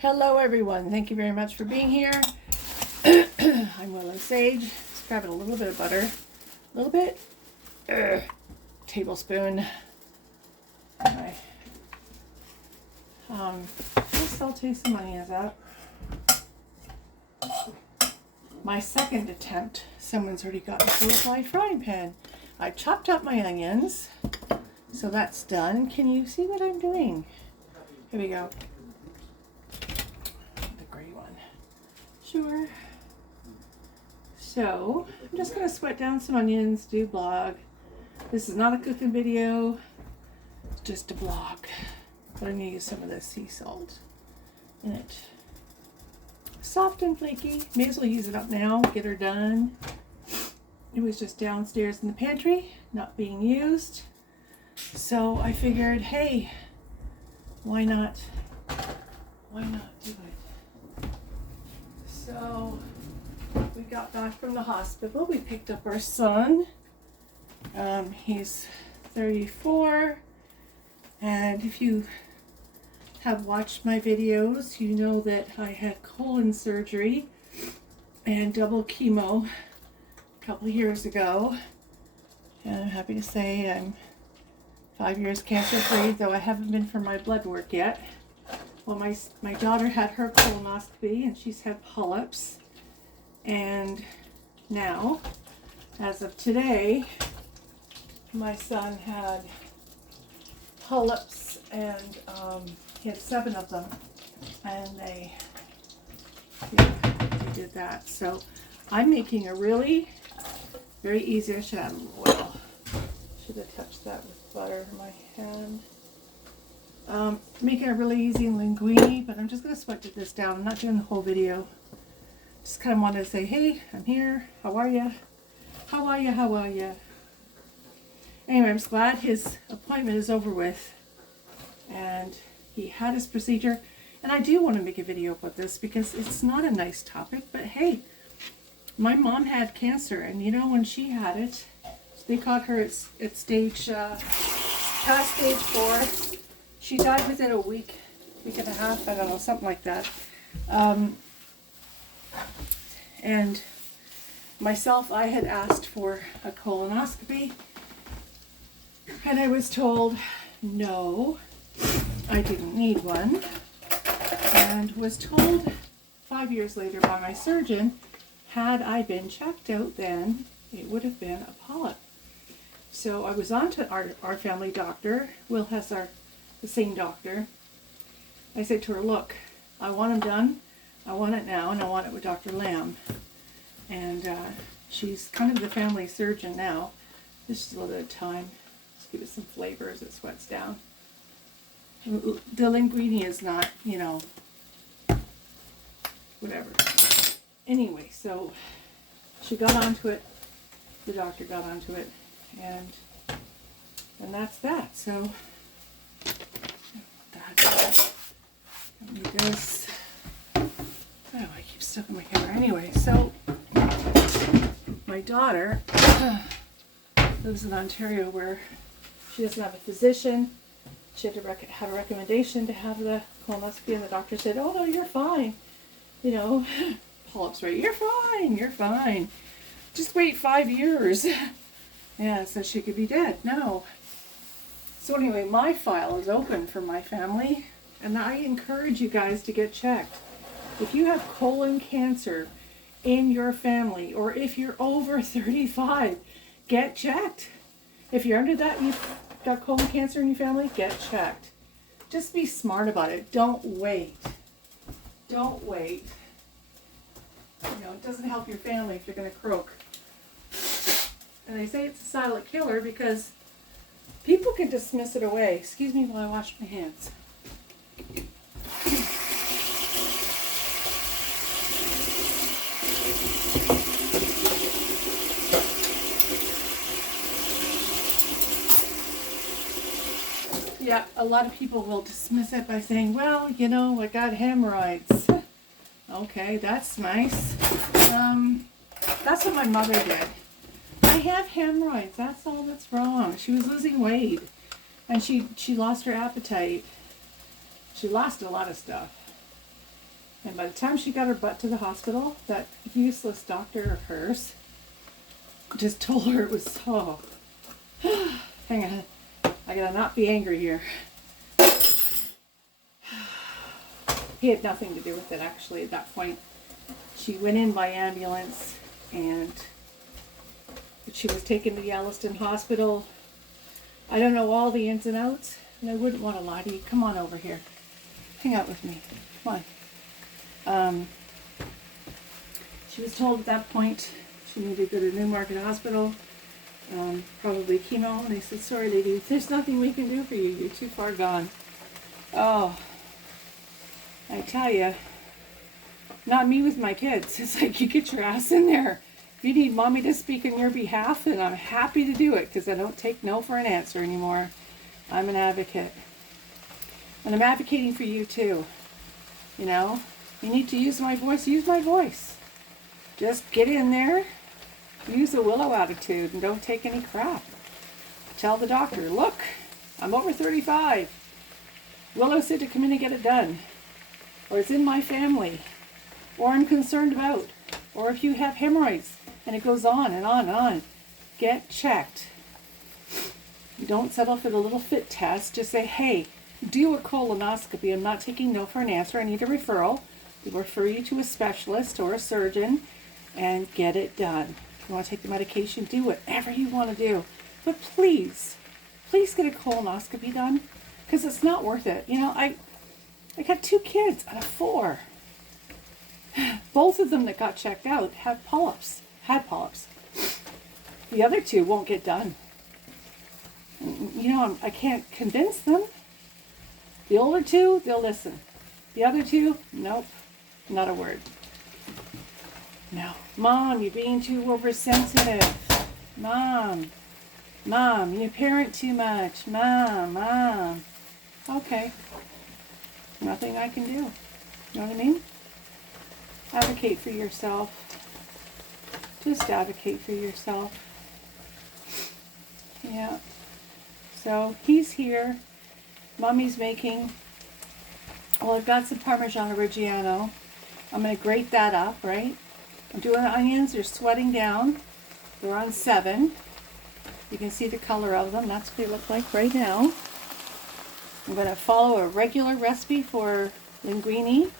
Hello everyone, thank you very much for being here. I'm Will and Sage. Just grabbing a little bit of butter. A little bit. Tablespoon. Okay. Just saute some onions up. My second attempt. Someone's already got into a fly frying pan. I chopped up my onions. So that's done. Can you see what I'm doing? Here we go. Sure. So, I'm just going to sweat down some onions, do blog. This is not a cooking video, it's just a blog. But I'm going to use some of this sea salt in it. Soft and flaky. May as well use it up now, get her done. It was just downstairs in the pantry, not being used. So I figured, hey, why not do it? So we got back from the hospital. We picked up our son. He's 34. And if you have watched my videos, you know that I had colon surgery and double chemo a couple of years ago. And I'm happy to say I'm 5 years cancer free, though I haven't been for my blood work yet. Well, my daughter had her colonoscopy and she's had polyps, and now, as of today, my son had polyps, and he had 7 of them, and they did that. So I'm making a really very easy. I should add a little oil. Should have touched that with butter in my hand. Making a really easy linguine, but I'm just going to sweat this down. I'm not doing the whole video. Just kind of wanted to say, hey, I'm here. How are ya? How are ya? How are ya? Anyway, I'm just glad his appointment is over with. And he had his procedure. And I do want to make a video about this because it's not a nice topic. But hey, my mom had cancer. And you know, when she had it, they caught her at stage, past stage 4. She died within a week and a half, I don't know, something like that. And myself, I had asked for a colonoscopy, and I was told no, I didn't need one, and was told 5 years later by my surgeon, had I been checked out then, it would have been a polyp. So I was on to our family doctor. Will has the same doctor. I said to her, look, I want them done. I want it now, and I want it with Dr. Lamb. And she's kind of the family surgeon now. Just a little bit of time. Just give it some flavor as it sweats down. The linguine is not, you know, whatever. Anyway, so she got onto it. The doctor got onto it. And that's that. So this. Oh, I keep stuck in my camera. Anyway, so my daughter lives in Ontario, where she doesn't have a physician. She had to have a recommendation to have the colonoscopy, and the doctor said, "Oh no, you're fine. You know, polyps, right? You're fine. You're fine. Just wait 5 years." Yeah, so she could be dead. No. So anyway, my file is open for my family, and I encourage you guys to get checked. If you have colon cancer in your family, or if you're over 35, get checked. If you're under that, you've got colon cancer in your family, get checked. Just be smart about it. Don't wait. Don't wait. You know, it doesn't help your family if you're going to croak. And they say it's a silent killer because people can dismiss it away. Excuse me while I wash my hands. Yeah, a lot of people will dismiss it by saying, well, you know, I got hemorrhoids. Okay, that's nice. That's what my mother did. I have hemorrhoids. That's all that's wrong. She was losing weight, and she lost her appetite. She lost a lot of stuff. And by the time she got her butt to the hospital, that useless doctor of hers just told her it was so. Hang on. I gotta not be angry here. He had nothing to do with it, actually, at that point. She went in by ambulance, and she was taken to Yellowstone Hospital. I don't know all the ins and outs, and I wouldn't want to lie to you. Come on over here. Hang out with me. Come on. She was told at that point she needed to go to Newmarket Hospital, probably chemo, and they said, sorry lady, there's nothing we can do for you. You're too far gone. Oh, I tell you, not me with my kids. It's like, you get your ass in there. If you need mommy to speak on your behalf, then I'm happy to do it, because I don't take no for an answer anymore. I'm an advocate. And I'm advocating for you too. You know, you need to use my voice. Just get in there, use a Willow attitude, and don't take any crap. Tell the doctor, look, I'm over 35. Willow said to come in and get it done. Or it's in my family. Or I'm concerned about. Or if you have hemorrhoids, and it goes on and on and on. Get checked. Don't settle for the little fit test. Just say, hey, do a colonoscopy. I'm not taking no for an answer. I need a referral. We'll refer you to a specialist or a surgeon and get it done. If you want to take the medication, do whatever you want to do. But please get a colonoscopy done, because it's not worth it. You know, I got 2 kids out of 4. Both of them that got checked out had polyps. The other 2 won't get done. You know, I can't convince them. The older 2, they'll listen. The other 2, nope, not a word. No. Mom, you're being too oversensitive. Mom, you parent too much. Mom. Okay. Nothing I can do. You know what I mean? Advocate for yourself. Just advocate for yourself. Yeah. So he's here. Mommy's making, well, I've got some Parmesan Reggiano. I'm going to grate that up, right? I'm doing onions. They're sweating down. They're on 7. You can see the color of them. That's what they look like right now. I'm going to follow a regular recipe for linguine,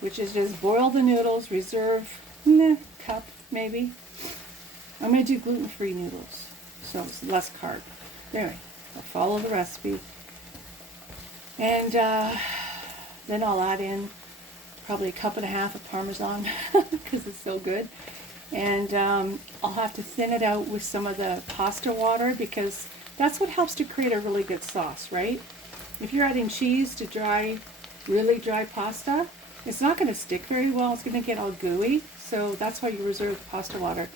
which is just boil the noodles, reserve cup maybe. I'm going to do gluten-free noodles, so it's less carb. Anyway, I'll follow the recipe. And then I'll add in probably 1.5 cups of Parmesan because it's so good. And I'll have to thin it out with some of the pasta water, because that's what helps to create a really good sauce, right? If you're adding cheese to really dry pasta, it's not going to stick very well. It's going to get all gooey. So that's why you reserve the pasta water.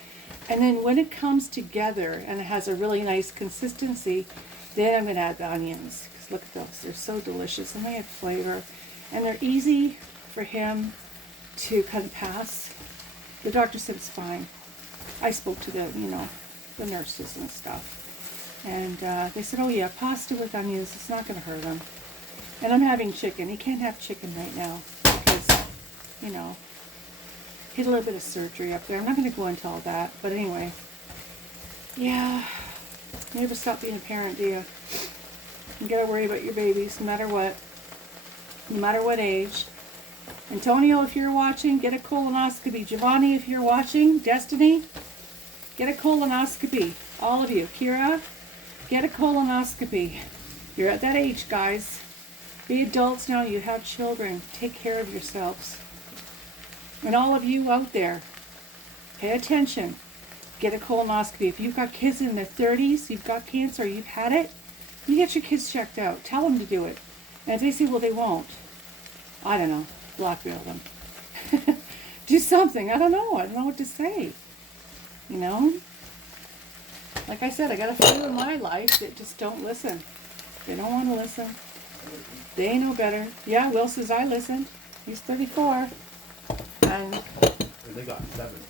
And then when it comes together and it has a really nice consistency, then I'm going to add the onions. Because look at those. They're so delicious and they have flavor. And they're easy for him to kind of pass. The doctor said it's fine. I spoke to the nurses and stuff. And they said, oh yeah, pasta with onions, it's not going to hurt him. And I'm having chicken. He can't have chicken right now because, he had a little bit of surgery up there. I'm not going to go into all that. But anyway, yeah, you never stop being a parent, do you? You got to worry about your babies no matter what age. Antonio, if you're watching, get a colonoscopy. Giovanni, if you're watching, Destiny, get a colonoscopy. All of you. Kira, get a colonoscopy. You're at that age, guys. Be adults now. You have children. Take care of yourselves. And all of you out there, pay attention. Get a colonoscopy. If you've got kids in their 30s, you've got cancer, you've had it, you get your kids checked out. Tell them to do it. And if they say, well, they won't, I don't know. Blackmail them. Do something. I don't know what to say. Like I said, I got a few in my life that just don't listen. They don't want to listen. They know better. Yeah, Will says I listen. He's 34. And they got 7.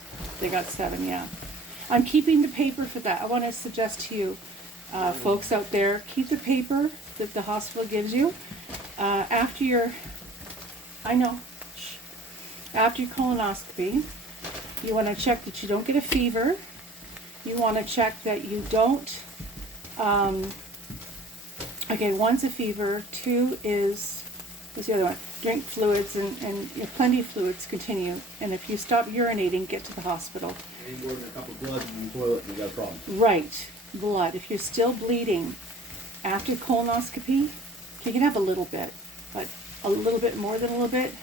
They got 7, yeah. I'm keeping the paper for that. I want to suggest to you, folks out there, keep the paper that the hospital gives you. After your, I know, shh. after your colonoscopy, you want to check that you don't get a fever. You want to check that you don't, okay, one's a fever, two is, what's the other one? Drink fluids and you know, plenty of fluids, continue. And if you stop urinating, get to the hospital. Any more than a cup of blood in the toilet, you got a problem. Right, blood. If you're still bleeding after colonoscopy, you can have a little bit, but a little bit more than a little bit,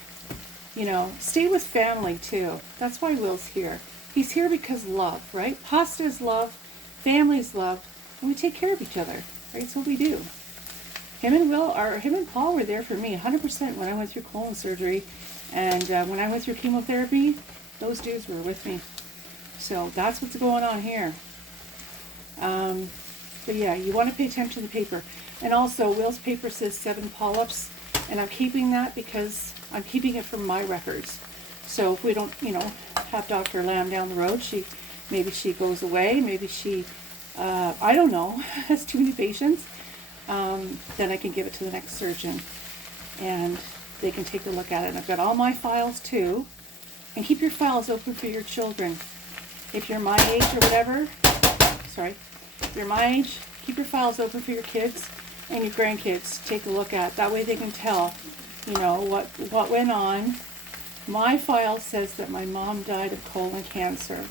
you know, stay with family too. That's why Will's here. He's here because love, right? Pasta is love, family's love, and we take care of each other, right? That's what we do. Him and Paul were there for me 100% when I went through colon surgery, and when I went through chemotherapy, those dudes were with me. So that's what's going on here. But yeah, you want to pay attention to the paper. And also, Will's paper says 7 polyps, and I'm keeping that because I'm keeping it from my records. So if we don't, you know, have Dr. Lamb down the road, maybe she goes away, maybe she, I don't know, has too many patients, then I can give it to the next surgeon, and they can take a look at it. And I've got all my files too, and keep your files open for your children. If you're my age or whatever, if you're my age, keep your files open for your kids and your grandkids to take a look at. That way they can tell, you know, what went on. My file says that my mom died of colon cancer.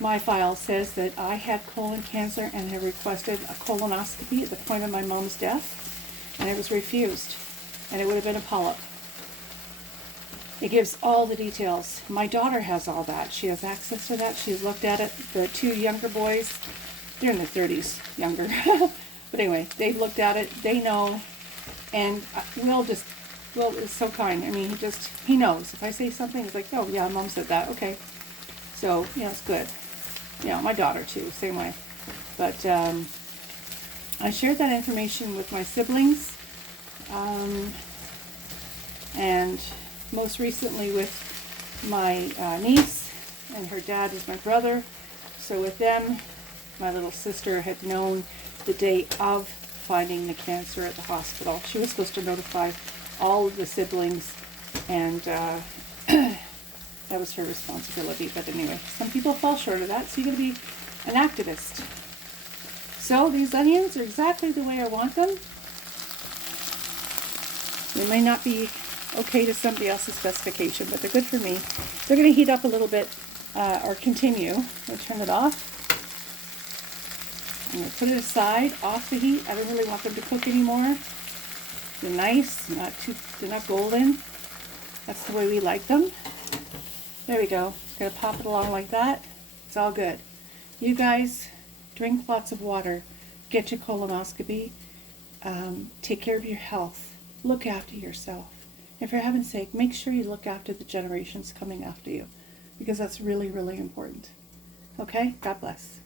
My file says that I had colon cancer and had requested a colonoscopy at the point of my mom's death, and it was refused, and it would have been a polyp. It gives all the details. My daughter has all that. She has access to that. She's looked at it. The 2 younger boys, they're in their 30s, younger. But anyway, they've looked at it. They know. And Will is so kind. I mean, he knows. If I say something, he's like, oh, yeah, Mom said that. Okay. So, you know, it's good. You know, my daughter, too, same way. But I shared that information with my siblings. And most recently with my niece, and her dad is my brother. So with them, my little sister had known the day of finding the cancer at the hospital. She was supposed to notify all of the siblings, and that was her responsibility. But anyway, some people fall short of that, so you got to be an activist. So these onions are exactly the way I want them. They may not be okay to somebody else's specification, but they're good for me. They're going to heat up a little bit, or continue. I'll turn it off. I'm going to put it aside, off the heat. I don't really want them to cook anymore. They're nice, they're not golden. That's the way we like them. There we go. Going to pop it along like that. It's all good. You guys, drink lots of water. Get your colonoscopy. Take care of your health. Look after yourself. And for heaven's sake, make sure you look after the generations coming after you, because that's really, really important. Okay? God bless.